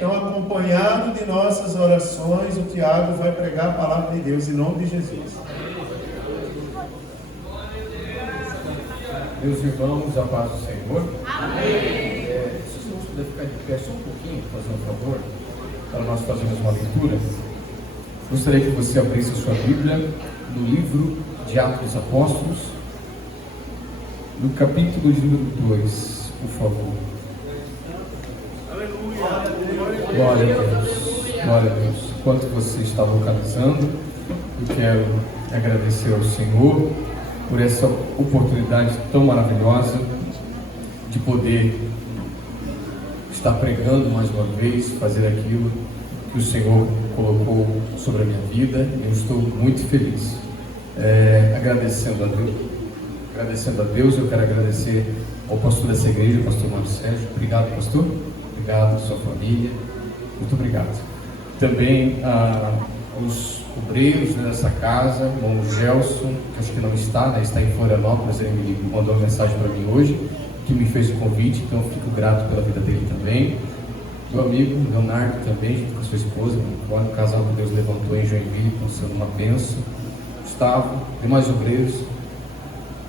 Então, acompanhado de nossas orações, o Tiago vai pregar a palavra de Deus em nome de Jesus. Meus irmãos, a paz do Senhor. Amém. Se os irmãos puderem ficar de pé só um pouquinho, fazer um favor, para nós fazermos uma leitura. Gostaria que você abrisse a sua Bíblia no livro de Atos dos Apóstolos, no capítulo de número 2, por favor. Glória a Deus, glória a Deus. Enquanto você está localizando, eu quero agradecer ao Senhor por essa oportunidade tão maravilhosa de poder estar pregando mais uma vez, fazer aquilo que o Senhor colocou sobre a minha vida. Eu estou muito feliz. Agradecendo a Deus, eu quero agradecer ao pastor dessa igreja, o pastor Mário Sérgio. Obrigado, pastor. Obrigado, sua família. Muito obrigado. Também aos obreiros dessa casa, o irmão Gelson, que acho que não está, né? Está em Florianópolis. Ele me mandou uma mensagem para mim hoje, que me fez o convite, então eu fico grato pela vida dele também. Meu amigo Leonardo também, junto com a sua esposa, o casal que Deus levantou em Joinville, sendo uma bênção. Gustavo, demais obreiros.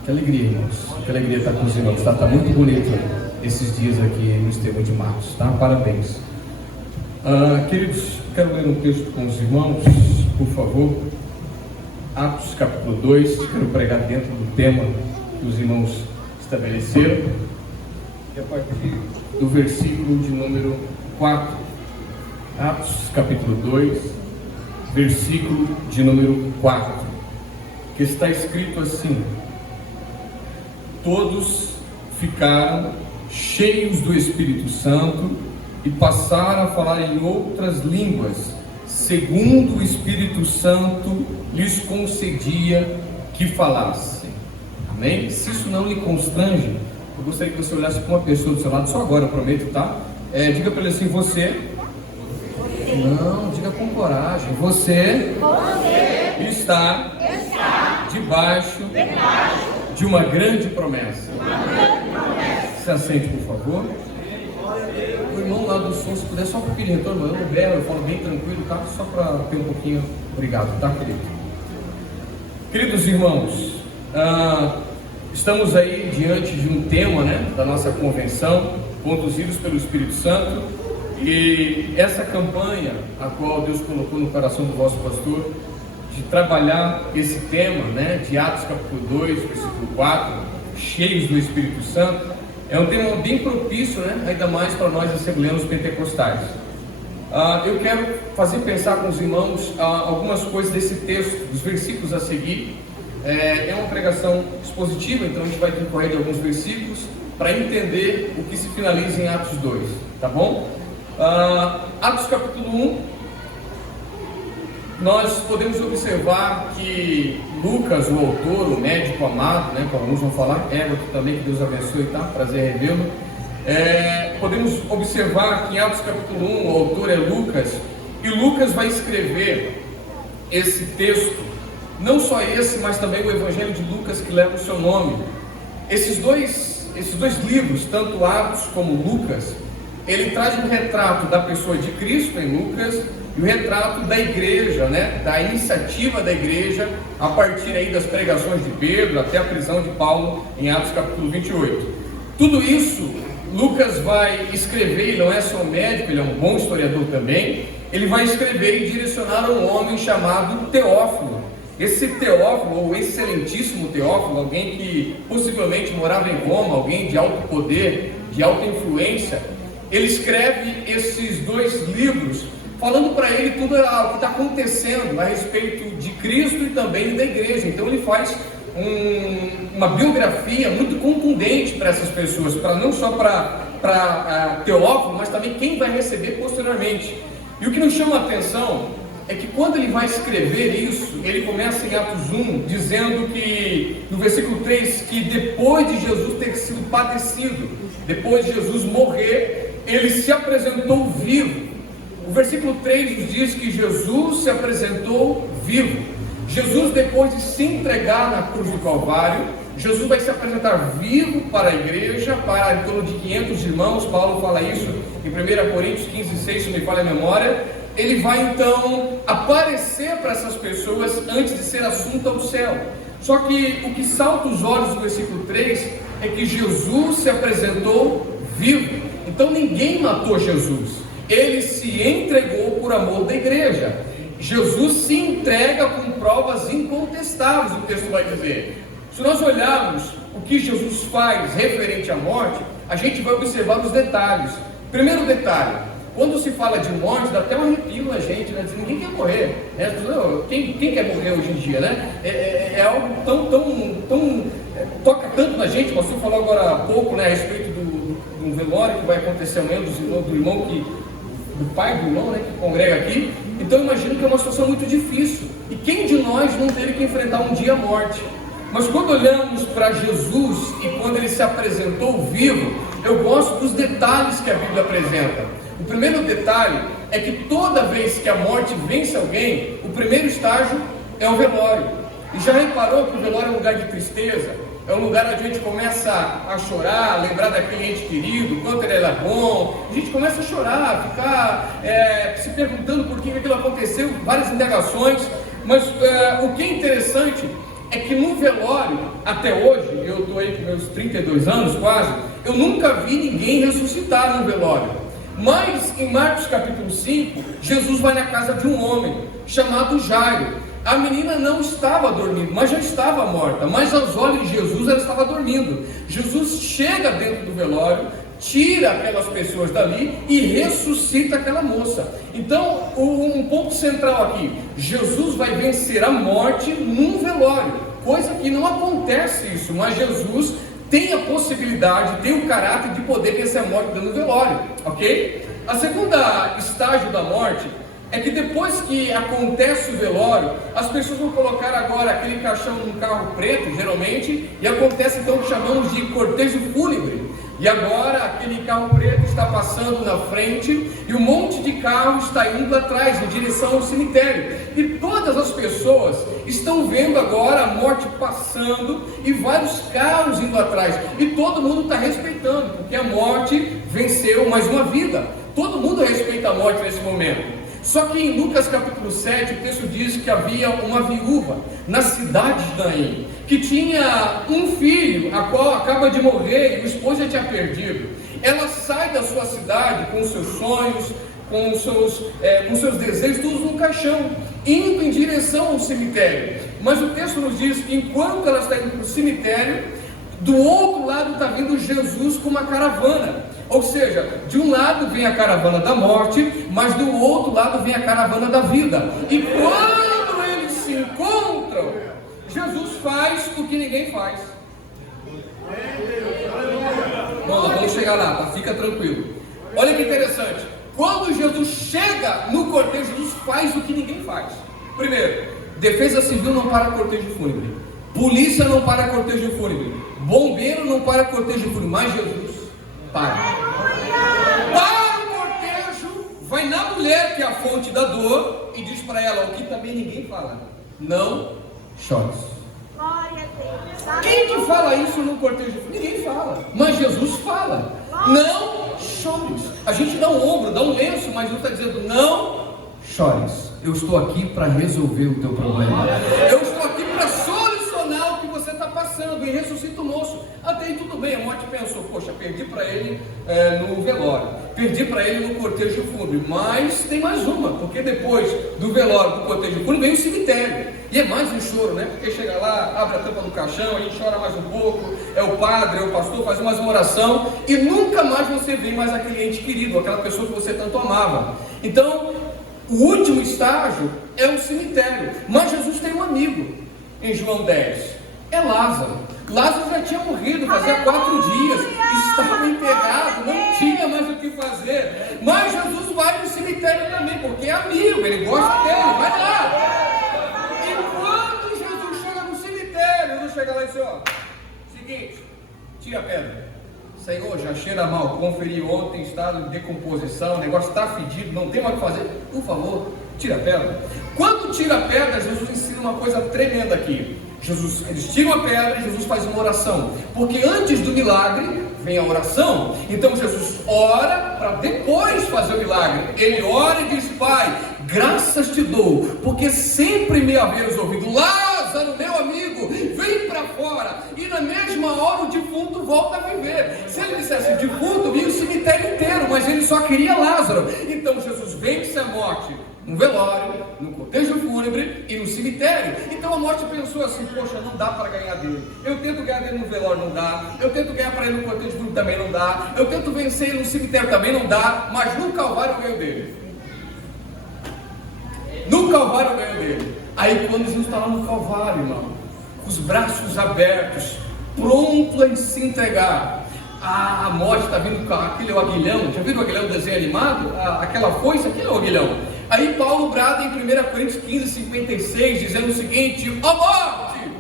Que alegria, irmãos. Que alegria estar com os irmãos. Está muito bonito esses dias aqui no Estevão de Matos, tá? Parabéns. Queridos, quero ler um texto com os irmãos, por favor. Atos capítulo 2. Quero pregar dentro do tema que os irmãos estabeleceram. E a partir do versículo de número 4. Atos capítulo 2, versículo de número 4. Que está escrito assim: todos ficaram cheios do Espírito Santo e passaram a falar em outras línguas, segundo o Espírito Santo lhes concedia que falassem. Amém? Se isso não lhe constrange, eu gostaria que você olhasse para uma pessoa do seu lado, só agora, eu prometo, tá? Diga para ele assim: você. Não, diga com coragem. Você está debaixo de uma grande promessa. Se assente, por favor. O irmão lá do som, se puder, só um pouquinho de retorno. Eu não bebo, eu falo bem tranquilo, tá? Só para ter um pouquinho. Obrigado, tá, querido? Queridos irmãos, estamos aí diante de um tema, né, da nossa convenção, conduzidos pelo Espírito Santo. E essa campanha, a qual Deus colocou no coração do vosso pastor, de trabalhar esse tema, né, de Atos capítulo 2, versículo 4, cheios do Espírito Santo, é um tema bem propício, né, ainda mais para nós assembleanos pentecostais. Eu quero fazer pensar com os irmãos algumas coisas desse texto, dos versículos a seguir. É uma pregação expositiva, então a gente vai decorrer de alguns versículos para entender o que se finaliza em Atos 2, tá bom? Atos capítulo 1, nós podemos observar que Lucas, o autor, o médico amado, né, como alguns vão falar, Everton também, que Deus abençoe, tá? Prazer revê-lo. Podemos observar que em Atos capítulo 1, o autor é Lucas, e Lucas vai escrever esse texto, não só esse, mas também o Evangelho de Lucas, que leva o seu nome. Esses dois livros, tanto Atos como Lucas, ele traz um retrato da pessoa de Cristo em Lucas e o retrato da igreja, né, da iniciativa da igreja a partir aí das pregações de Pedro até a prisão de Paulo em Atos capítulo 28. Tudo isso Lucas vai escrever, ele não é só médico, ele é um bom historiador também. Ele vai escrever e direcionar a um homem chamado Teófilo. Esse Teófilo, ou excelentíssimo Teófilo, alguém que possivelmente morava em Roma, alguém de alto poder, de alta influência, ele escreve esses dois livros, falando para ele tudo o que está acontecendo a respeito de Cristo e também da igreja. Então ele faz uma biografia muito contundente para essas pessoas, não só para Teófilo, mas também quem vai receber posteriormente. E o que nos chama a atenção é que quando ele vai escrever isso, ele começa em Atos 1, dizendo que, no versículo 3, que depois de Jesus ter sido padecido, depois de Jesus morrer, ele se apresentou vivo. O versículo 3 nos diz que Jesus se apresentou vivo. Jesus, depois de se entregar na cruz do Calvário, Jesus vai se apresentar vivo para a igreja, para em torno de 500 irmãos. Paulo fala isso em 1 Coríntios 15:6, se me falha a memória. Ele vai então aparecer para essas pessoas antes de ser assunto ao céu. Só que o que salta os olhos no versículo 3 é que Jesus se apresentou vivo. Então ninguém matou Jesus, ele se entregou por amor da igreja. Jesus se entrega com provas incontestáveis, o texto vai dizer. Se nós olharmos o que Jesus faz referente à morte, a gente vai observar os detalhes. Primeiro detalhe: quando se fala de morte, dá até um arrepio na gente, né? Ninguém quer morrer, né? Quem quer morrer hoje em dia, né? É algo tão toca tanto na gente. O pastor falou agora há pouco, né, a respeito do velório que vai acontecer amanhã, do irmão do pai do irmão, né, que congrega aqui. Então eu imagino que é uma situação muito difícil. E quem de nós não teve que enfrentar um dia a morte? Mas quando olhamos para Jesus e quando ele se apresentou vivo, eu gosto dos detalhes que a Bíblia apresenta. O primeiro detalhe é que toda vez que a morte vence alguém, o primeiro estágio é o velório. E já reparou que o velório é um lugar de tristeza? É um lugar onde a gente começa a chorar, lembrar daquele ente querido, quanto ele era bom. A gente começa a chorar, ficar se perguntando por que aquilo aconteceu, várias indagações. Mas o que é interessante é que no velório, até hoje, eu estou aí com meus 32 anos quase, eu nunca vi ninguém ressuscitar no velório. Mas em Marcos capítulo 5, Jesus vai na casa de um homem chamado Jairo. A menina não estava dormindo, mas já estava morta. Mas aos olhos de Jesus ela estava dormindo. Jesus chega dentro do velório, tira aquelas pessoas dali e ressuscita aquela moça. Então, um ponto central aqui: Jesus vai vencer a morte num velório, coisa que não acontece isso, mas Jesus tem a possibilidade, tem o caráter de poder vencer a morte dentro do velório, ok? A segunda estágio da morte é que depois que acontece o velório, as pessoas vão colocar agora aquele caixão num carro preto, geralmente, e acontece então o que chamamos de cortejo fúnebre. E agora aquele carro preto está passando na frente e um monte de carro está indo atrás, em direção ao cemitério. E todas as pessoas estão vendo agora a morte passando e vários carros indo atrás. E todo mundo está respeitando, porque a morte venceu mais uma vida. Todo mundo respeita a morte nesse momento. Só que em Lucas capítulo 7, o texto diz que havia uma viúva na cidade de Naim, que tinha um filho, a qual acaba de morrer e o esposo já tinha perdido. Ela sai da sua cidade com os seus sonhos, com os seus desejos, todos no caixão, indo em direção ao cemitério. Mas o texto nos diz que enquanto ela está indo para o cemitério, do outro lado está vindo Jesus com uma caravana. Ou seja, de um lado vem a caravana da morte, mas do outro lado vem a caravana da vida. E quando eles se encontram, Jesus faz o que ninguém faz. Vamos chegar lá, tá? Fica tranquilo. Olha que interessante. Quando Jesus chega no cortejo, Jesus faz o que ninguém faz. Primeiro, defesa civil não para cortejo fúnebre. Polícia não para cortejo fúnebre. Bombeiro não para cortejo fúnebre. Mas Jesus para o cortejo, vai na mulher que é a fonte da dor e diz para ela o que também ninguém fala: não chores. Quem que fala isso no cortejo? Ninguém fala, mas Jesus fala: não chores. A gente dá um ombro, dá um lenço, mas Jesus está dizendo: não chores. Eu estou aqui para resolver o teu problema. Eu estou aqui para solucionar o que você está passando. E ressuscita o moço. Até aí tudo bem. A morte pensou: poxa, perdi para ele no velório, perdi para ele no cortejo fúnebre. Mas tem mais uma, porque depois do velório, do cortejo fúnebre, vem o cemitério. E é mais um choro, né? Porque chega lá, abre a tampa do caixão, a gente chora mais um pouco. É o padre, é o pastor, faz mais uma oração. E nunca mais você vê mais aquele ente querido, aquela pessoa que você tanto amava. Então, o último estágio é o cemitério. Mas Jesus tem um amigo em João 10, é Lázaro. Lázaro já tinha morrido, fazia 4 dias, estava enterrado, não tinha mais o que fazer. Mas Jesus vai no cemitério também, porque é amigo, ele gosta dele, vai lá. E quando Jesus chega no cemitério, Jesus chega lá e diz: ó, seguinte, tira a pedra. Senhor, já cheira mal, conferi ontem, estado de decomposição, o negócio está fedido, não tem mais o que fazer, por favor, tira a pedra. Quando tira a pedra, Jesus ensina uma coisa tremenda aqui. Eles tiram a pedra e Jesus faz uma oração, porque antes do milagre vem a oração. Então Jesus ora para depois fazer o milagre. Ele ora e diz: Pai, graças te dou, porque sempre me haveres ouvido. Lázaro, meu amigo, vem para fora. E na mesma hora o defunto volta a viver. Se ele dissesse defunto, vinha o cemitério inteiro, mas ele só queria Lázaro. Então Jesus vence a morte no velório, no cortejo fúnebre e no cemitério. Então a morte pensou assim: poxa, não dá para ganhar dele. Eu tento ganhar dele no velório, não dá. Eu tento ganhar para ele no cortejo fúnebre, também não dá. Eu tento vencer ele no cemitério, também não dá. Mas no Calvário eu ganho dele. No Calvário eu ganho dele. Aí quando Jesus está lá no Calvário, irmão, com os braços abertos, pronto a se entregar, a morte está vindo com aquele aguilhão. Já viram o aguilhão do desenho animado? Aquela foice, aquele é o aguilhão. Aí Paulo brada em 1 Coríntios 15:56, dizendo o seguinte: ó morte,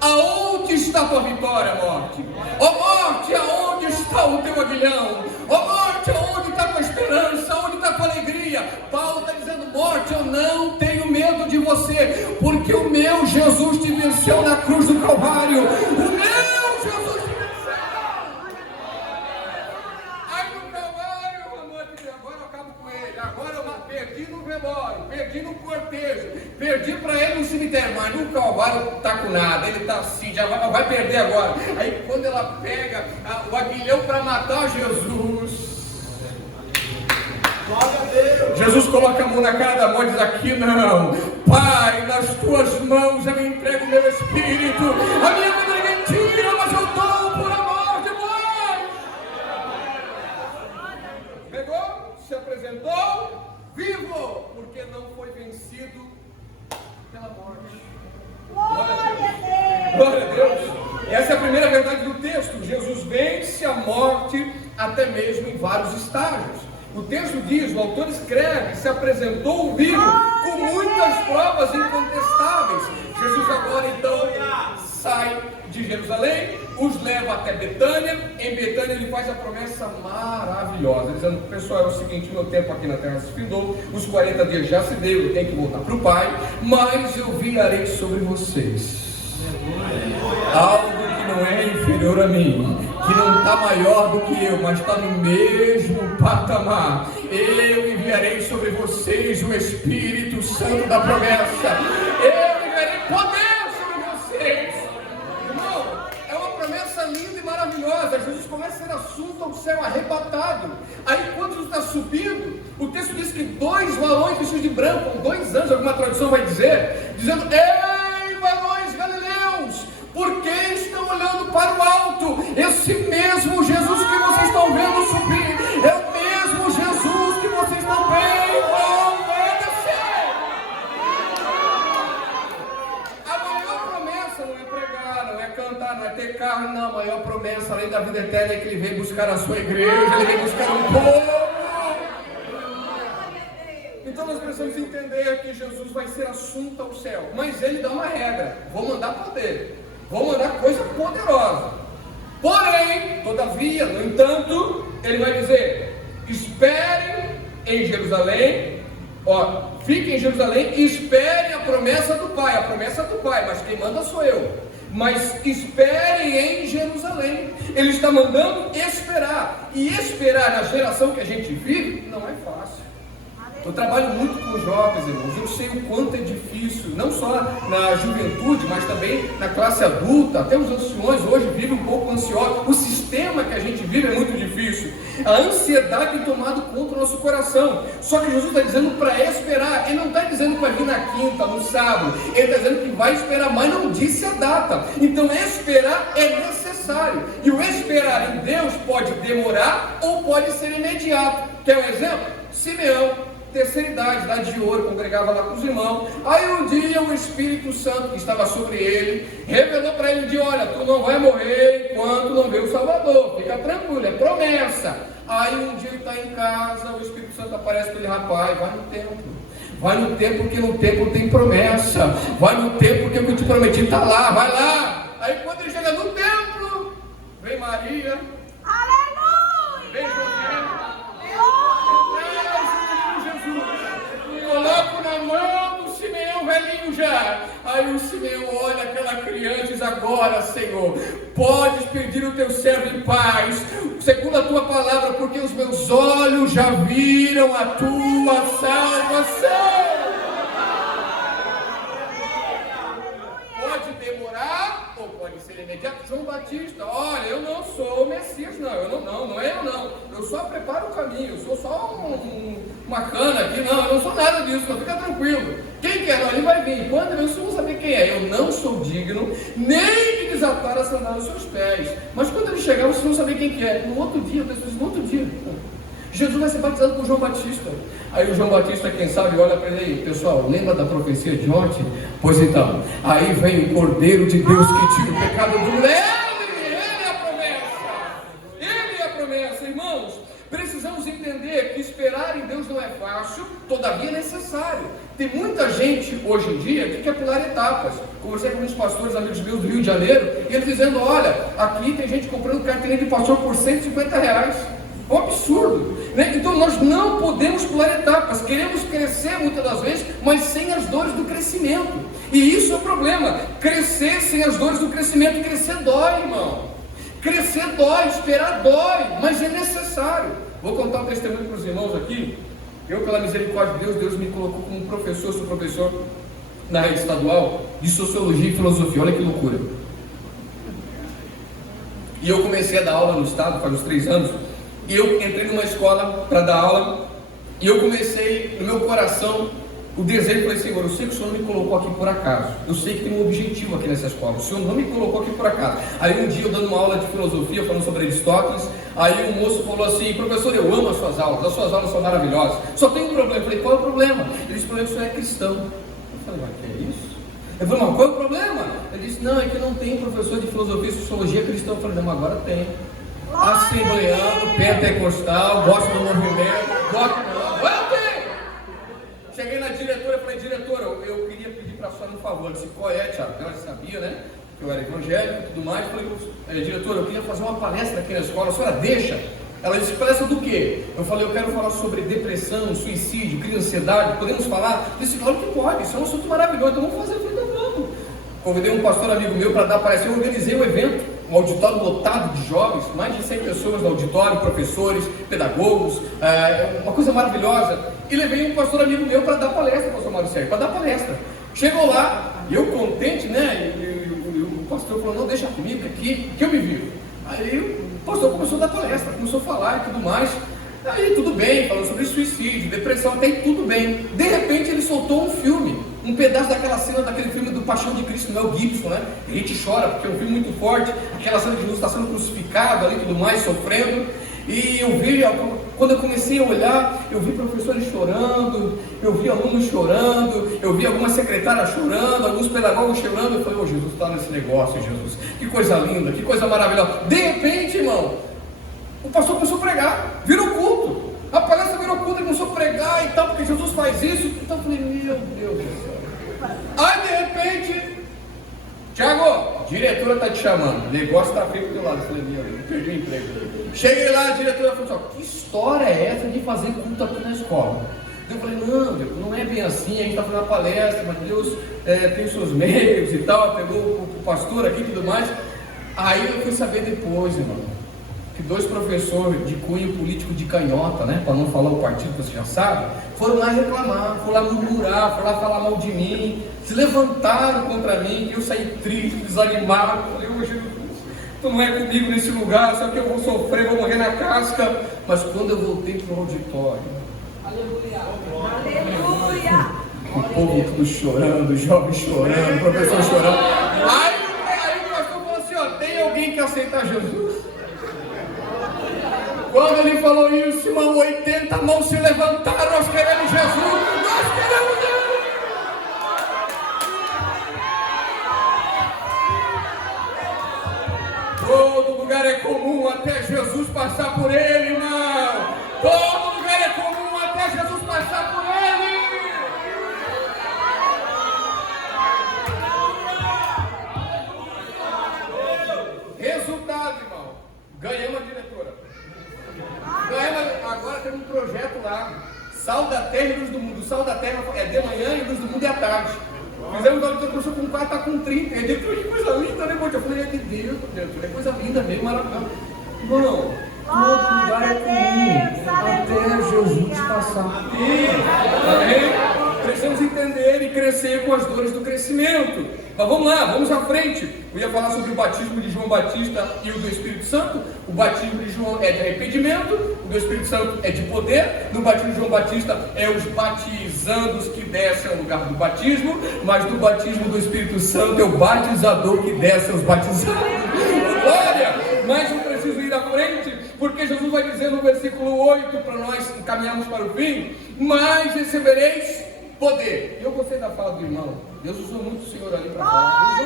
aonde está a tua vitória, morte? Ó morte, aonde está o teu aguilhão? Ó morte, aonde está a tua esperança? Aonde está a tua alegria? Paulo está dizendo: morte, eu não tenho medo de você, porque o meu Jesus te venceu na cruz do Calvário. O meu Jesus te venceu. Aí no Calvário, a morte diz: agora eu acabo com ele. Agora eu perdi no velório, perdi no cortejo, perdi para ele no cemitério, mas no Calvário não está com nada. Ele está assim, já vai perder agora. Aí quando ela pega o aguilhão para matar Jesus, Jesus coloca a mão na cara da morte e diz: aqui não, Pai, nas tuas mãos eu entrego o meu espírito. A minha vida é mentira, mas eu dou por amor de Pai. Pegou, se apresentou vivo, porque não foi vencido pela morte. Glória a Deus. Essa é a primeira verdade do texto. Jesus vence a morte até mesmo em vários estágios. O texto diz, o autor escreve: se apresentou vivo com muitas provas incontestáveis. Jesus agora então sai de Jerusalém, os leva até Betânia. Em Betânia ele faz a promessa maravilhosa, dizendo: pessoal, é o seguinte, meu tempo aqui na terra se findou, os 40 dias já se deu, eu tenho que voltar para o Pai, mas eu virarei sobre vocês algo que não é inferior a mim, que não está maior do que eu, mas está no mesmo patamar. Eu enviarei sobre vocês o Espírito Santo da promessa. Eu enviarei poder sobre vocês. Irmão, é uma promessa linda e maravilhosa. Jesus começa a ser assunto ao céu, arrebatado. Aí quando Jesus está subindo, o texto diz que 2 varões vestidos de branco, ou 2 anjos, alguma tradução vai dizer, dizendo: ei, varões galileus, por que estão olhando para o alto? Esse mesmo Jesus que vocês estão vendo subir é o mesmo Jesus que vocês também vão obedecer. A maior promessa não é pregar, não é cantar, não é ter carro, não. A maior promessa, além da vida eterna, é que Ele vem buscar a sua igreja, Ele vem buscar um povo. Então nós precisamos entender que Jesus vai ser assunto ao céu, mas Ele dá uma regra: vou mandar poder, vou mandar coisa poderosa. Porém, todavia, no entanto, Ele vai dizer: esperem em Jerusalém, fiquem em Jerusalém e esperem a promessa do Pai. A promessa do Pai, mas quem manda sou eu. Mas esperem em Jerusalém. Ele está mandando esperar. E esperar na geração que a gente vive não é fácil. Eu trabalho muito com jovens, irmãos. Eu sei o quanto é difícil, não só na juventude, mas também na classe adulta. Até os anciões hoje vivem um pouco ansiosos. O sistema que a gente vive é muito difícil. A ansiedade tem tomado conta do nosso coração. Só que Jesus está dizendo para esperar. Ele não está dizendo para vir na quinta, no sábado. Ele está dizendo que vai esperar, mas não disse a data. Então esperar é necessário. E o esperar em Deus pode demorar ou pode ser imediato. Quer um exemplo? Simeão, terceira idade de ouro, congregava lá com os irmãos. Aí um dia o Espírito Santo que estava sobre ele revelou para ele: olha, tu não vai morrer enquanto não ver o Salvador, fica tranquilo, é promessa. Aí um dia ele está em casa, o Espírito Santo aparece para ele: rapaz, vai no templo, porque no templo tem promessa, vai no templo, porque o que eu te prometi está lá, vai lá. Aí quando ele chega no templo, vem Maria, aleluia, vem José, coloco na mão do Simeão velhinho já. Aí o Simeão olha aquela sempre antes, agora, Senhor. Podes pedir o teu servo em paz, segundo a tua palavra, porque os meus olhos já viram a tua salvação. Pode demorar ou pode ser imediato. João Batista, olha, eu não sou o Messias, não é eu não. Eu só preparo o caminho, eu sou só uma cana aqui, não, eu não sou nada disso, não, fica tranquilo. Quem quer, não, ele vai vir. Quando eu não saber quem é, eu não sou digno nem de desatar a sandália dos seus pés. Mas quando ele chegar, vocês vão saber quem que é. No outro dia, Jesus vai ser batizado por João Batista. Aí o João Batista, quem sabe, olha para ele aí, pessoal, lembra da profecia de ontem? Pois então, aí vem o Cordeiro de Deus que tira o pecado do mundo. Ele é a promessa, irmãos. Precisamos entender que esperar em Deus não é fácil, todavia é necessário. Tem muita gente hoje em dia que quer pular etapas. Conversei com uns pastores amigos meus do Rio de Janeiro, e eles dizendo, olha, aqui tem gente comprando carteirinha de pastor por R$150. É um absurdo, né? Então nós não podemos pular etapas. Queremos crescer muitas das vezes, mas sem as dores do crescimento. E isso é o problema. Crescer sem as dores do crescimento. Crescer dói, irmão. Crescer dói, esperar dói, mas é necessário. Vou contar um testemunho para os irmãos aqui. Eu, pela misericórdia de Deus, Deus me colocou como professor, sou professor na rede estadual de Sociologia e Filosofia. Olha que loucura. E eu comecei a dar aula no estado faz uns 3 anos. E eu entrei numa escola para dar aula, e eu comecei, no meu coração, o desejo, falei, Senhor, eu sei que o Senhor não me colocou aqui por acaso, eu sei que tem um objetivo aqui nessa escola, o Senhor não me colocou aqui por acaso. Aí um dia eu dando uma aula de filosofia, falando sobre Aristóteles, aí o moço falou assim, professor, eu amo as suas aulas são maravilhosas, só tem um problema. Eu falei, qual é o problema? Ele disse, o problema é que o senhor é cristão. Eu falei, mas que é isso? Eu falei, mas qual é o problema? Ele disse, não, é que não tem professor de filosofia e sociologia cristão. Eu falei, não, agora tem. Assembleano, pentecostal, gosta do movimento, gosta não, vai ter. Cheguei na diretora e falei, diretora, eu queria pedir para a senhora um favor. Eu disse, qual é, Tiago? Ela sabia, né, que eu era evangélico e tudo mais. Eu falei, diretora, eu queria fazer uma palestra aqui na escola, a senhora deixa? Ela disse, palestra do quê? Eu falei, eu quero falar sobre depressão, suicídio, crise de ansiedade, podemos falar? Eu disse, claro que pode, isso é um assunto maravilhoso, então vamos fazer. Eu falei, então vamos. Convidei um pastor amigo meu para dar palestra, eu organizei um evento, um auditório lotado de jovens, mais de 100 pessoas no auditório, professores, pedagogos, uma coisa maravilhosa. E levei um pastor amigo meu para dar palestra, pastor Mário Sérgio, para dar palestra. Chegou lá, e eu contente, né? E o pastor falou, não, deixa comigo aqui, que eu me vivo. Aí o pastor começou a dar palestra, começou a falar e tudo mais. Aí tudo bem, falou sobre suicídio, depressão, até aí tudo bem. De repente ele soltou um filme, um pedaço daquela cena daquele filme do Paixão de Cristo, Mel Gibson, né? A gente chora porque é um filme muito forte, aquela cena de Jesus está sendo crucificado ali e tudo mais, sofrendo. E eu vi, quando eu comecei a olhar, eu vi professores chorando, eu vi alunos chorando, eu vi algumas secretárias chorando, alguns pedagogos chorando. Eu falei, Jesus, está nesse negócio, Jesus, que coisa linda, que coisa maravilhosa. De repente, irmão, o pastor começou a pregar, virou culto, a palestra virou culto, ele começou a pregar e tal, porque Jesus faz isso. Então eu falei, meu Deus do céu. Aí de repente, Tiago, a diretora está te chamando, o negócio está feio do teu lado. Eu falei, meu Deus, perdi o emprego. Cheguei lá, a diretora falou assim, que história é essa de fazer culto aqui na escola? Eu falei, não é bem assim, a gente está fazendo uma palestra, mas Deus tem os seus meios e tal, pegou o pastor aqui e tudo mais. Aí eu fui saber depois, irmão, que 2 professores de cunho político de canhota, né, para não falar o partido que você já sabe, foram lá reclamar, foram lá murmurar, foram lá falar mal de mim, se levantaram contra mim, e eu saí triste, desanimado. Eu falei, Jesus, tu não é comigo nesse lugar, só que eu vou sofrer, vou morrer na casca. Mas quando eu voltei para o auditório, aleluia, o povo tudo chorando, os jovens chorando, o professor chorando. Aí o pastor falou assim, ó, tem alguém que aceitar Jesus? Quando ele falou isso, irmão, 80 mãos se levantaram, nós queremos Jesus, nós queremos Jesus. Todo lugar é comum até Jesus passar por ele, irmão. Todo lugar é comum até Jesus passar por ele. Resultado, irmão, ganhamos a diretora. Agora tem um projeto lá, Sal da Terra e Luz do Mundo. O Sal da Terra é de manhã e Luz do Mundo é à tarde. Fizemos a professor com 4, está com 30. Ele disse, que coisa linda, né, Monte? Eu falei, é de Deus, é coisa linda mesmo, maravilhosa. Irmão, todo lugar é comum, até Jesus passar. Amém? Precisamos entender e crescer com as dores do crescimento. Mas vamos lá, vamos à frente. Eu ia falar sobre o batismo de João Batista e o do Espírito Santo. O batismo de João é de arrependimento, o do Espírito Santo é de poder. No batismo de João Batista é os batizandos que descem ao lugar do batismo, mas no batismo do Espírito Santo é o batizador que desce aos batizados. Glória! Mas eu preciso ir à frente, porque Jesus vai dizer no versículo 8, para nós encaminharmos para o fim: mas recebereis poder. Eu gostei da fala do irmão. Deus usou muito o Senhor ali para falar.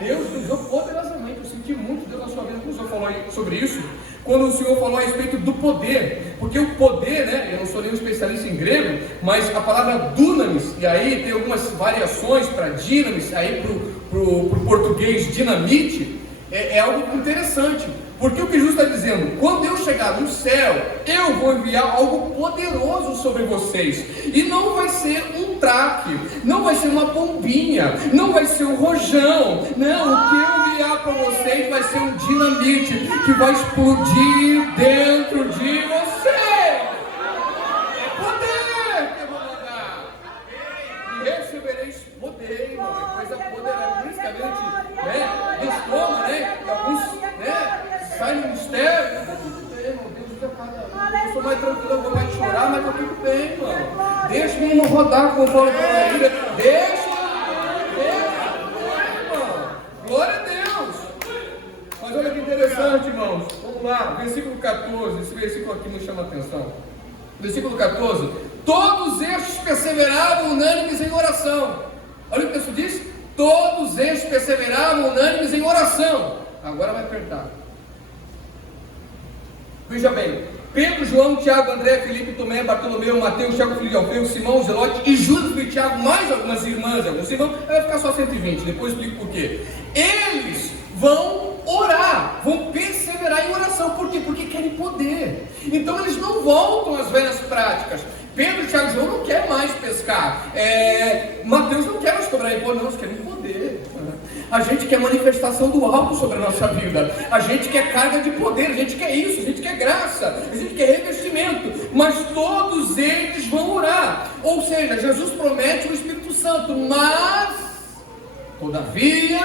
Deus usou poderosamente. Eu senti muito Deus na sua vida. Quando o Senhor falou sobre isso, quando o Senhor falou a respeito do poder, porque o poder, né? Eu não sou nenhum especialista em grego, mas a palavra dunamis, e aí tem algumas variações para dinamis, aí para o português dinamite, é algo interessante. Porque o que Jesus está dizendo, quando eu chegar no céu, eu vou enviar algo poderoso sobre vocês. E não vai ser um traque, não vai ser uma pombinha, não vai ser um rojão. Não, o que eu enviar para vocês vai ser um dinamite que vai explodir dentro de vocês. É poder que eu vou mandar. E recebereis poder, irmão. É coisa poderosa. Por isso que a gente, Deus toma, alguns, sai no mistério, tá tudo bem, irmão. Deus usa cada um. Eu sou mais tranquilo, eu vou mais chorar, mas tá tudo bem, irmão. Deixa o menino rodar conforme a vida. Deixa, irmão. Glória a Deus. Mas olha que interessante, irmãos. Vamos lá, versículo 14. Esse versículo aqui me chama a atenção. Versículo 14. Todos estes perseveravam unânimes em oração. Olha o que o texto diz. Todos estes perseveravam unânimes em oração. Agora vai apertar. Veja bem, Pedro, João, Tiago, André, Felipe, Tomé, Bartolomeu, Mateus, Tiago, filho de Alfeu, Simão, Zelote e Judas, filho de Tiago, mais algumas irmãs, alguns irmãos, vai ficar só 120, depois eu explico por quê. Eles vão orar, vão perseverar em oração, por quê? Porque querem poder. Então eles não voltam às velhas práticas. Pedro, Tiago e João não querem mais pescar. Mateus não quer mais cobrar imposto, não, eles querem poder. A gente quer manifestação do alto sobre a nossa vida. A gente quer carga de poder, a gente quer isso, a gente quer graça, a gente quer revestimento. Mas todos eles vão orar. Ou seja, Jesus promete o Espírito Santo, mas, todavia,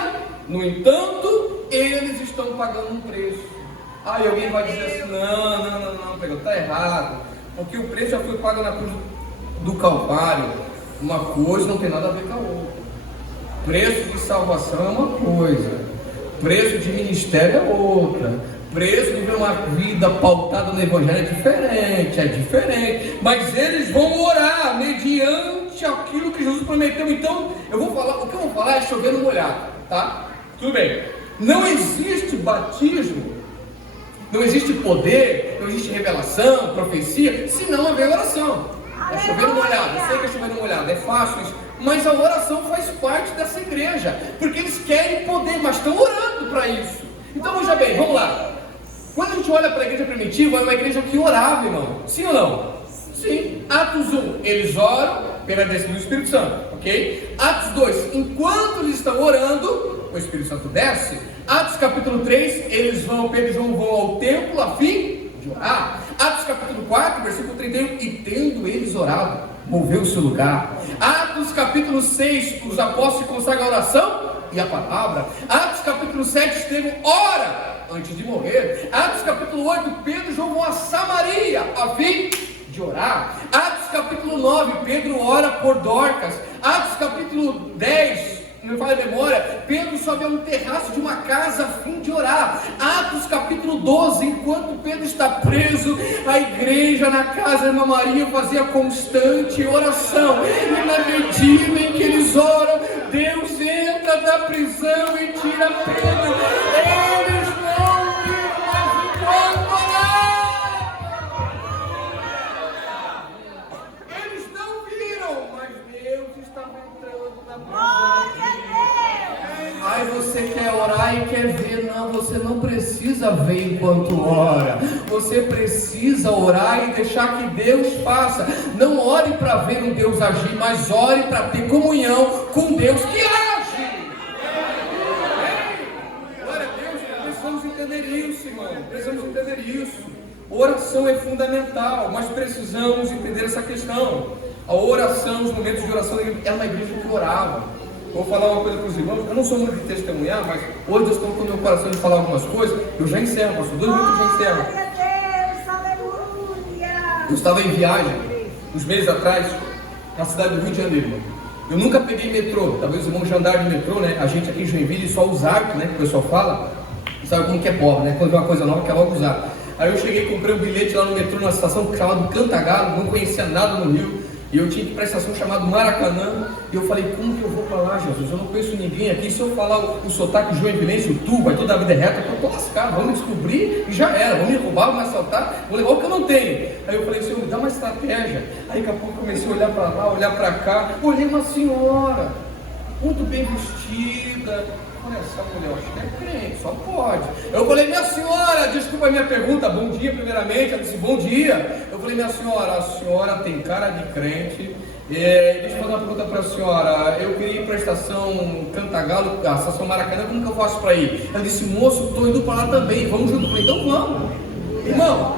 no entanto, eles estão pagando um preço. Aí alguém vai dizer assim, não, Pedro, está errado. Porque o preço já foi pago na cruz do Calvário. Uma coisa não tem nada a ver com a outra. Preço de salvação é uma coisa, preço de ministério é outra, preço de ver uma vida pautada no Evangelho é diferente. Mas eles vão orar mediante aquilo que Jesus prometeu. Então, o que eu vou falar é chover no molhado, tá? Tudo bem. Não existe batismo, não existe poder, não existe revelação, profecia, se não haver oração. É chover no molhado, eu sei que é chover no molhado, é fácil isso, mas a oração faz parte dessa igreja, porque eles querem poder, mas estão orando para isso. Então veja bem, vamos lá. Quando a gente olha para a igreja primitiva, é uma igreja que orava, irmão, sim ou não? Sim. Atos 1, eles oram pela descida do Espírito Santo, ok? Atos 2, enquanto eles estão orando, o Espírito Santo desce. Atos capítulo 3, Pedro e João vão ao templo a fim de orar. Atos capítulo 4, versículo 31, e tendo eles orado, moveu-se o lugar. Atos capítulo 6, os apóstolos consagram a oração e a palavra. Atos capítulo 7, Estevão ora antes de morrer. Atos capítulo 8, Pedro e João vão a Samaria a fim de orar. Atos capítulo 9, Pedro ora por Dorcas. Atos capítulo 10, não me falha a memória, Pedro sobe a um terraço de uma casa a fim de orar. Atos capítulo 12, enquanto Pedro está preso, a igreja na casa da irmã Maria fazia constante oração, e na medida em que eles oram, Deus entra da prisão e tira Pedro. Eles não viram mais enquanto orar. Eles não viram, mas Deus estava entrando na prisão. Aí você quer orar e quer ver, não, você não precisa precisa ver enquanto ora. Você precisa orar e deixar que Deus faça. Não ore para ver um Deus agir, mas ore para ter comunhão com Deus que age. Glória a Deus, precisamos entender isso, irmão. Precisamos entender isso. Oração é fundamental, mas precisamos entender essa questão. A oração, os momentos de oração, era uma igreja que orava. Vou falar uma coisa para os irmãos, eu não sou muito de testemunhar, mas hoje Deus colocou no meu coração de falar algumas coisas. Eu já encerro, pastor, 2 minutos já encerro. Eu estava em viagem, uns meses atrás, na cidade do Rio de Janeiro. Eu nunca peguei metrô, talvez os irmãos já andaram de metrô, né? A gente aqui em Joinville só usa hábito, né? Que o pessoal fala, sabe como que é pobre, né? Quando vê uma coisa nova, quer logo usar. Aí eu cheguei, comprei um bilhete lá no metrô, numa estação chamada Cantagalo, não conhecia nada no Rio. E eu tinha que ir para a estação chamada Maracanã. E eu falei, como que eu vou para lá, Jesus? Eu não conheço ninguém aqui. Se eu falar o sotaque joinvilense, o tu, vai toda a vida reta, eu estou lascado. Vão me descobrir e já era. Vão me roubar, vão me assaltar, vão levar o que eu não tenho. Aí eu falei, Senhor, me dá uma estratégia. Aí daqui a pouco comecei a olhar para lá, olhar para cá. Olhei uma senhora, muito bem vestida. Olha essa mulher, acho que é crente, só pode. Eu falei, minha senhora, desculpa a minha pergunta, bom dia primeiramente. Ela disse, bom dia. Eu falei, minha senhora, a senhora tem cara de crente. Deixa eu fazer uma pergunta para a senhora. Eu queria ir para a estação Cantagalo, a estação Maracanã, como que eu faço para ir? Ela disse, moço, estou indo para lá também, vamos junto. Eu falei, então vamos. Irmão,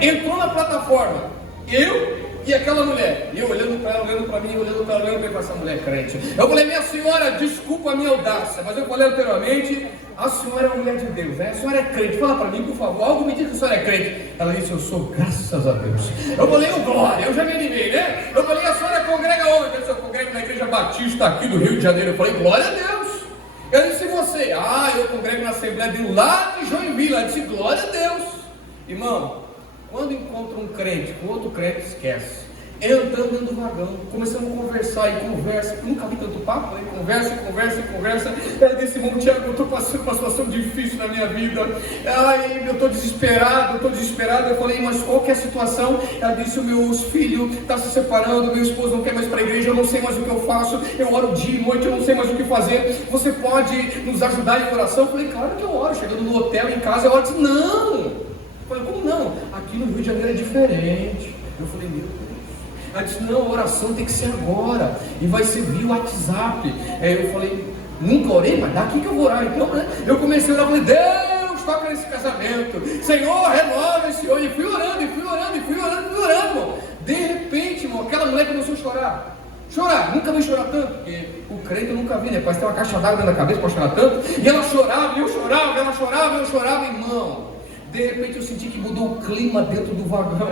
entrou na plataforma, eu e aquela mulher, e eu olhando para ela, olhando para mim, olhando para ela, olhando para essa mulher crente. Eu falei, minha senhora, desculpa a minha audácia, mas eu falei anteriormente, a senhora é uma mulher de Deus, né? A senhora é crente, fala para mim, por favor, algo me diz que a senhora é crente. Ela disse, eu sou, graças a Deus. Eu falei, glória, eu já me animei, né? Eu falei, a senhora congrega onde? Eu disse, eu congrego na Igreja Batista aqui do Rio de Janeiro. Eu falei, glória a Deus. Eu disse, você? Eu congrego na Assembleia de lá de Joinville. Ela disse, glória a Deus. Irmão, quando encontra um crente com outro crente, esquece. Entrando dentro do vagão, começamos a conversar e conversa, nunca vi tanto papo, né? Conversa. Ela disse, irmão Tiago, eu estou passando uma situação difícil na minha vida. Eu estou desesperado. Eu falei, mas qual que é a situação? Ela disse, o meu filho está se separando, meu esposo não quer mais para a igreja, eu não sei mais o que eu faço, eu oro dia e noite, eu não sei mais o que fazer, você pode nos ajudar em oração? Eu falei, claro que eu oro. Chegando no hotel, em casa, eu oro. Disse, não. Eu falei, como não? Aqui no Rio de Janeiro é diferente. Eu falei, meu Deus. Ela disse, não, a oração tem que ser agora, e vai ser via WhatsApp. Aí eu falei, nunca orei, mas daqui que eu vou orar. Então, né? Eu comecei a orar, falei, Deus, toca nesse casamento, Senhor, renova esse homem. E fui orando. De repente, irmão, aquela mulher começou a chorar, nunca vi chorar tanto, porque o crente eu nunca vi, né? Parece ter uma caixa d'água dentro da cabeça para chorar tanto. E ela chorava, eu chorava, irmão. De repente eu senti que mudou o clima dentro do vagão.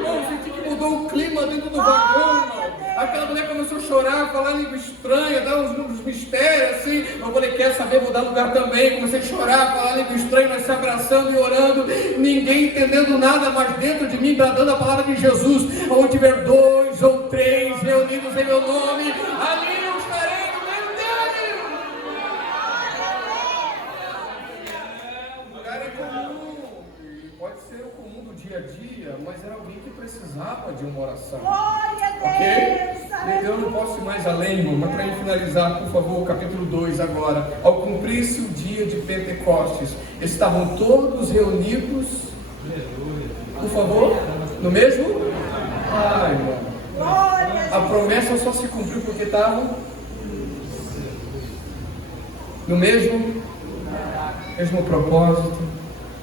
Eu senti que mudou o clima dentro do vagão, irmão. Aquela mulher começou a chorar, falar língua estranha, dar uns mistérios assim. Eu falei, quer saber, mudar lugar também. Comecei a chorar, falar língua estranha, mas se abraçando e orando. Ninguém entendendo nada, mas dentro de mim, bradando a palavra de Jesus. Onde tiver 2 ou 3 reunidos em meu nome, ali eu estarei no meio deles. Lugar é comum. Pode ser o comum do dia a dia, mas era alguém que precisava de uma oração. Ok? Eu não posso ir mais além, irmão, mas para finalizar, por favor, capítulo 2 agora. Ao cumprir-se o dia de Pentecostes, estavam todos reunidos, por favor, no mesmo? Irmão. A promessa só se cumpriu porque estavam no mesmo propósito,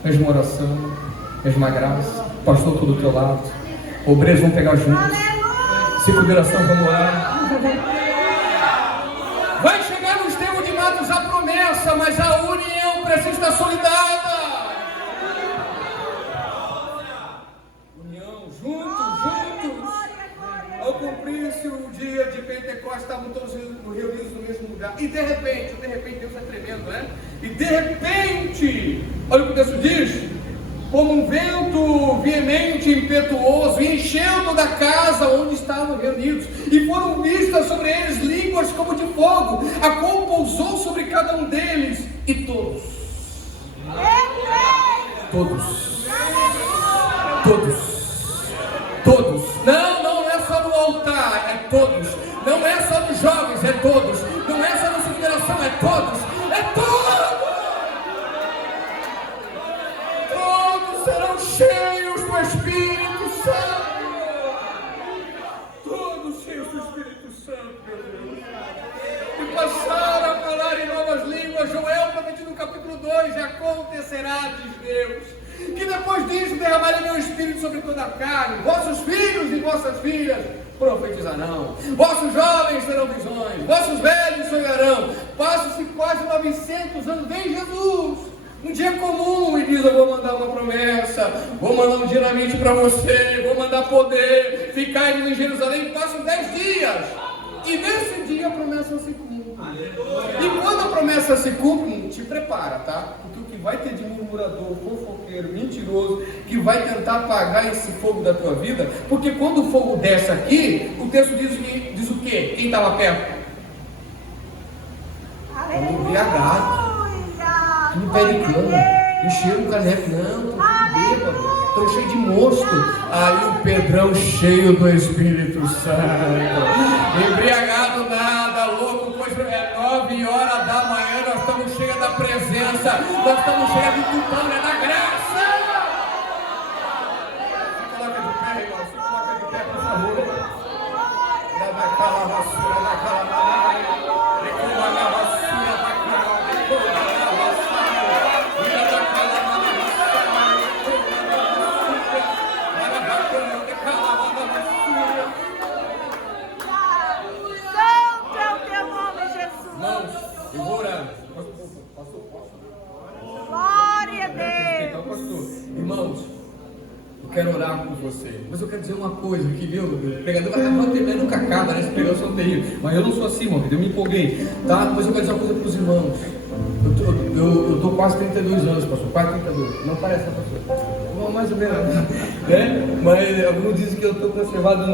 mesma oração, mesma graça. Pastor, estou do teu lado. Obreiros vão pegar juntos. Ciclo de oração, vamos orar. Vai chegar nos termos de Matos a promessa, mas a união precisa estar solidária. União, juntos. Ao cumprir-se o dia de Pentecostes, estavam todos reunidos no mesmo lugar. E de repente, Deus é tremendo, né? E de repente, olha o que o texto diz. Como um vento veemente, impetuoso, encheu toda a casa onde estavam reunidos, e foram vistas sobre eles línguas como de fogo, a qual pousou sobre cada um deles, e todos, não é só no altar, é todos, não é só nos jovens, é todos, não é só na consideração, é todos, Espírito Santo. Todos cheios do Espírito Santo, meu Deus. E passaram a falar em novas línguas. Joel prometido no capítulo 2, e acontecerá, diz Deus, que depois disso derramarei meu Espírito sobre toda a carne. Vossos filhos e vossas filhas profetizarão, vossos jovens terão visões, vossos velhos sonharão. Passam-se quase 900 anos, vem Jesus, um dia comum, e diz: eu vou mandar uma promessa, vou mandar um dinamite para você, vou mandar poder, ficai em Jerusalém. Passam 10 dias, e nesse dia a promessa se cumpre. E quando a promessa se cumpre, te prepara, tá? Porque o que vai ter de murmurador, fofoqueiro, mentiroso, que vai tentar apagar esse fogo da tua vida, porque quando o fogo desce aqui, o texto diz o quê? Quem estava perto? Embriagado, no pé de cama, encheu o caneco, não, tô bêbado, tô cheio de mosto. Aí o Pedrão cheio do Espírito Santo, embriagado nada, louco, pois é 9 horas da manhã, nós estamos cheios da presença, nós estamos cheios de culpão, é da graça. Se coloca de pé, irmão, se coloca de pé, por favor. Na calavaçura, na calavaçura, irmãos, eu quero orar com você, mas eu quero dizer uma coisa aqui, viu? O pregador vai acabar terminando nunca acaba, né? Esse pregador são terrível, mas eu não sou assim, irmão, eu me empolguei, tá? Mas eu quero dizer uma coisa para os irmãos. Eu tô quase 32 anos, pastor, quase 32, não parece, pastor? Não, mais ou menos, né? Mas alguns dizem que eu estou conservado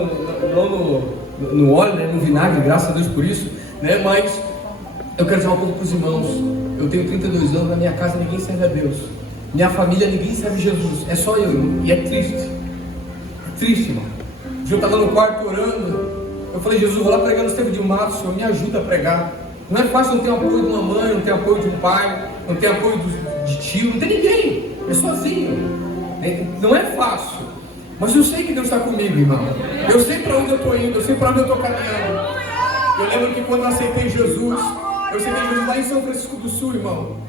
no óleo, né? No vinagre, graças a Deus por isso, né? Mas eu quero dizer uma coisa para os irmãos. Eu tenho 32 anos, na minha casa ninguém serve a Deus. Minha família, ninguém serve Jesus, é só eu, irmão. E é triste, irmão. Eu estava no quarto orando, eu falei: Jesus, vou lá pregar no tempo de mato, Senhor, me ajuda a pregar. Não é fácil, não ter apoio de uma mãe, não ter apoio de um pai, não ter apoio de tio, não tem ninguém, é sozinho. Não é fácil, mas eu sei que Deus está comigo, irmão. Eu sei para onde eu estou indo, eu sei para onde eu estou caminhando. Eu lembro que quando eu aceitei Jesus lá em São Francisco do Sul, irmão.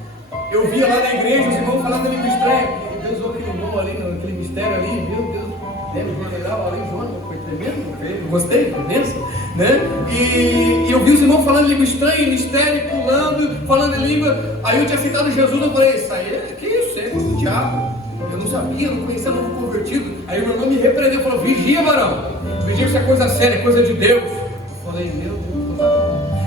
Eu via lá na igreja os irmãos falando ali do estranho. Deus ouve aquele irmão ali, naquele mistério ali, meu Deus, deve general ali, João, foi tremendo, gostei, foi bênção, né? E eu vi os irmãos falando língua estranha, mistério, pulando, falando em língua. Aí eu tinha aceitado Jesus, eu falei: isso aí, que isso, é do diabo. Eu não sabia, não conhecia novo convertido. Aí o meu irmão me repreendeu, falou: vigia, varão, vigia, isso é coisa séria, coisa de Deus. Eu falei: meu Deus.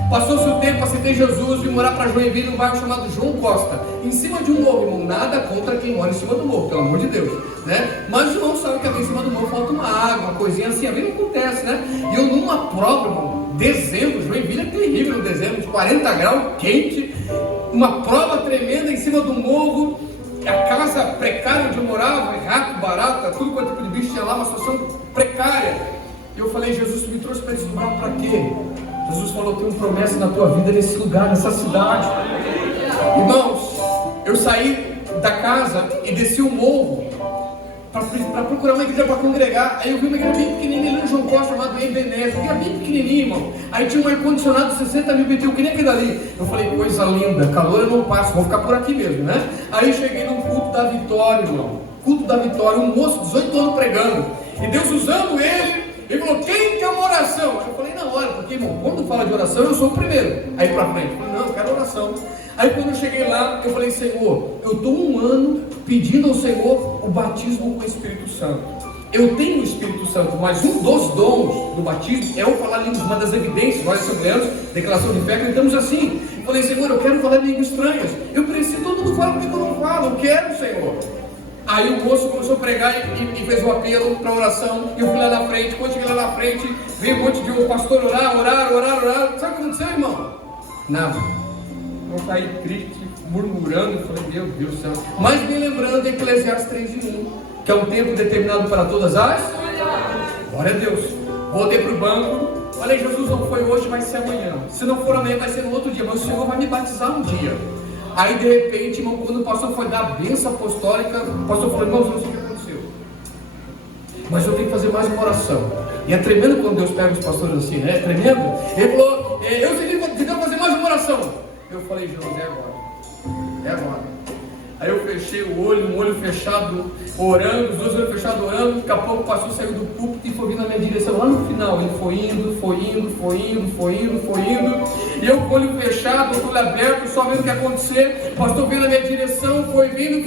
Passou-se o tempo, aceitei Jesus, vim morar para Joinville, num bairro chamado João Costa, em cima de um morro, irmão. Nada contra quem mora em cima do morro, pelo amor de Deus, né? Mas os irmãos sabem que ali em cima do morro falta uma água, uma coisinha assim, a vida acontece, né? E eu numa prova, irmão, dezembro, Joinville é terrível no dezembro, de 40 graus, quente, uma prova tremenda em cima do morro, a casa precária onde eu morava, rato, barata, tudo quanto tipo de bicho tinha lá, uma situação precária. E eu falei: Jesus, me trouxe para esse lugar para quê? Jesus falou: tem uma promessa na tua vida nesse lugar, nessa cidade. Irmãos, eu saí da casa e desci o morro para procurar uma igreja para congregar. Aí eu vi uma igreja bem pequenininha ali no João Costa, chamada Ebenezer, uma igreja bem pequenininha, irmão. Aí tinha um ar-condicionado de 60 mil BTU, que nem aquele ali. Eu falei: coisa linda, calor eu não passo, vou ficar por aqui mesmo, né? Aí cheguei num culto da vitória, irmão. Culto da vitória, um moço, 18 anos pregando, e Deus usando ele falou: quem quer uma oração? Eu falei: na hora, porque, irmão, quando fala de oração, eu sou o primeiro. Aí pra frente, eu falei: não, eu quero oração. Aí quando eu cheguei lá, eu falei: Senhor, eu estou 1 ano pedindo ao Senhor o batismo com o Espírito Santo. Eu tenho o Espírito Santo, mas um dos dons do batismo é o falar línguas, uma das evidências. Nós assembleanos, declaração de fé, cantamos assim. Eu falei: Senhor, eu quero falar línguas estranhas. Eu preciso, todo mundo fala, porque eu não falo, eu quero, Senhor. Aí o moço começou a pregar e fez um apelo para oração. E eu fui lá na frente. Quando cheguei lá na frente, veio um monte de pastor orar. Sabe o que aconteceu, irmão? Nada. Eu saí triste, murmurando. Falei: meu Deus do céu. Mas me lembrando de Eclesiastes 3:1, que é um tempo determinado para todas as. Glória a Deus. Voltei para o banco. Falei: Jesus, não foi hoje, vai ser amanhã. Se não for amanhã, vai ser no outro dia. Mas o Senhor vai me batizar um dia. Aí de repente, irmão, quando o pastor foi dar a bênção apostólica, o pastor falou: irmãos, não sei o que aconteceu. mas eu tenho que fazer mais uma oração. E é tremendo quando Deus pega os pastores assim, né? É tremendo. Ele falou, eu sei que Deus fazer mais uma oração. Eu falei, Jesus, é agora. É agora. Aí eu fechei o olho, um olho fechado, orando, os dois olhos fechados orando. Daqui a pouco o pastor saiu do púlpito e foi vindo na minha direção. Lá no final, ele foi indo. E eu com o olho fechado, o olho aberto, só vendo o que ia acontecer. O pastor veio na minha direção, foi vindo, e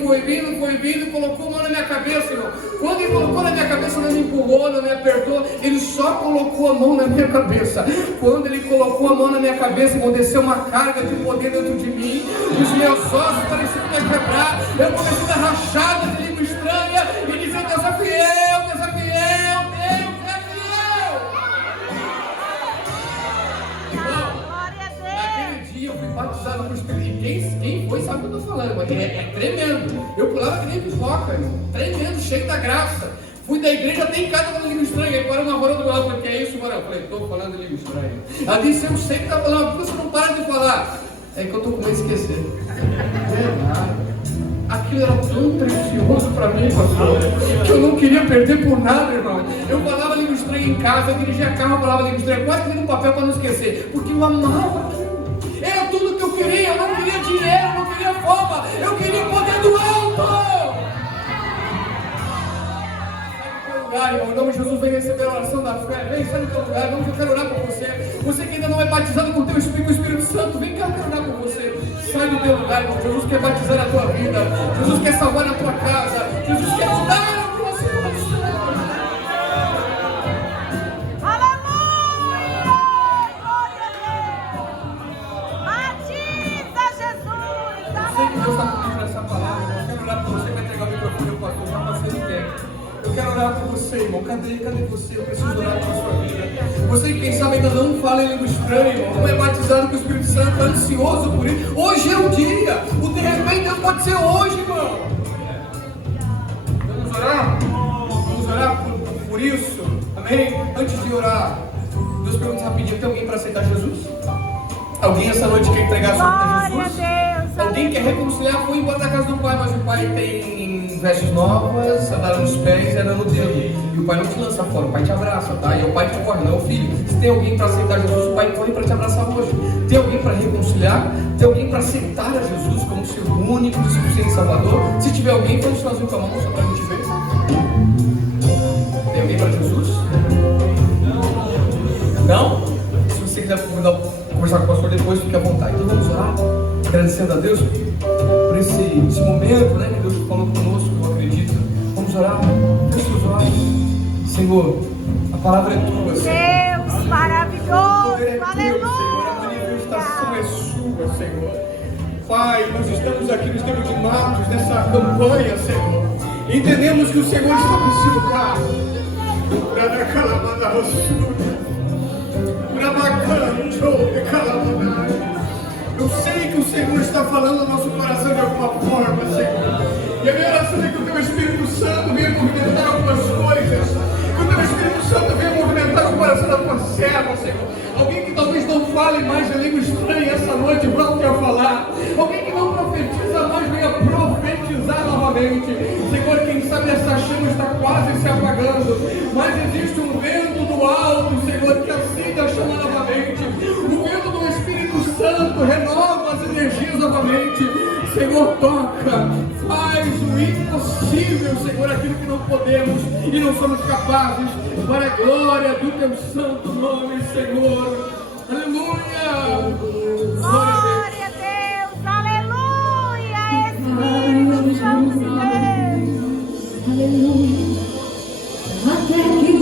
colocou a mão na minha cabeça, irmão. Quando ele colocou na minha cabeça, não me empurrou, não me apertou, ele só colocou a mão na minha cabeça. Quando ele colocou a mão na minha cabeça, irmão, desceu uma carga de poder dentro de mim. Os meus ossos pareciam que ia quebrar. Eu comecei a dar rachada de língua estranha e dizer: Deus é fiel, Deus é fiel, Deus é fiel. Naquele dia eu fui batizado com o Espírito. E quem foi sabe o que eu estou falando, mas é tremendo. Eu pulava que nem pipoca, irmão. Tremendo, cheio da graça. Fui da igreja até em casa falando língua estranha. Aí parou uma varão do lado, falei: que é isso, varão? Eu falei: estou falando língua estranha. Ela disse: eu sei que está falando, por que você não para de falar? É que eu estou com medo de esquecer. É nada. Aquilo era tão precioso para mim, pastor, que eu não queria perder por nada, irmão. Eu falava língua estranha em casa, eu dirigia carro, eu falava língua estranha, quase que no papel para não esquecer, porque eu amava aquilo. Era tudo que eu queria, eu não queria dinheiro, eu não queria fama, eu queria poder do alto. Lugar, irmão, em nome de Jesus, vem receber a oração da fé, vem, sai do teu lugar, não, que eu quero orar por você. Você que ainda não é batizado com o teu Espírito Santo, vem cá, eu quero orar por você. Sai do teu lugar, irmão. Jesus quer batizar a tua vida, Jesus quer salvar a tua casa, Jesus quer mudar a tua situação. Aleluia! Glória a Deus! Batiza Jesus! Eu sei que Deus está comigo nessa palavra, irmão. Eu quero orar por você, vai entregar o microfone ao pastor, já passei o tempo. Eu quero orar por você, irmão. Cadê você? Eu preciso orar pela sua vida. Você que quem sabe ainda não fala em língua estranha, irmão, não é batizado com o Espírito Santo, está ansioso por isso. Hoje é o dia. O de repente não pode ser hoje, irmão. Vamos orar? Vamos orar por isso. Amém? Antes de orar, Deus pergunta rapidinho: tem alguém para aceitar Jesus? Alguém essa noite quer entregar a sua vida a Jesus? Alguém quer reconciliar? Foi embora da casa do pai, mas o pai tem vestes novas, sandália nos pés e era no dedo. E o pai não te lança fora, o pai te abraça, tá? E é o pai que corre, não é o filho. Se tem alguém para aceitar Jesus, o pai corre para te abraçar hoje. Tem alguém para reconciliar? Tem alguém para aceitar a Jesus como seu único e suficiente Salvador? Se tiver alguém, vamos fazer com a mão só para a gente ver. Tem alguém para Jesus? Não? Se você quiser conversar com o pastor depois, fique à vontade. Então vamos orar, agradecendo a Deus por esse momento, né, que Deus falou conosco, eu acredito. Vamos orar, feche os olhos. Senhor, a palavra é tua, Senhor. Deus maravilhoso, O poder é teu, aleluia. Senhor, a manifestação é sua, Senhor. Pai, nós estamos aqui nos tempos de Marcos, nessa campanha, Senhor. Entendemos que o Senhor está nesse lugar. Eu sei que o Senhor está falando no nosso coração de alguma forma, Senhor. E a minha oração é que o Teu Espírito Santo venha movimentar algumas coisas. Que o Teu Espírito Santo venha movimentar o coração da Tua serva, Senhor. Alguém que talvez não fale mais a língua estranha essa noite, volte a falar. Alguém que não profetiza mais, venha profetizar novamente. Senhor, quem sabe essa chama está quase se apagando, mas existe um vento do alto, Senhor, que acende a chama novamente. O vento do Espírito Santo renova as energias novamente. Senhor, toca, faz o impossível, Senhor, aquilo que não podemos e não somos capazes, para a glória do Teu santo nome, Senhor. Aleluia! Glória a Deus, aleluia. Espírito Santo de Deus. Aleluia. Até que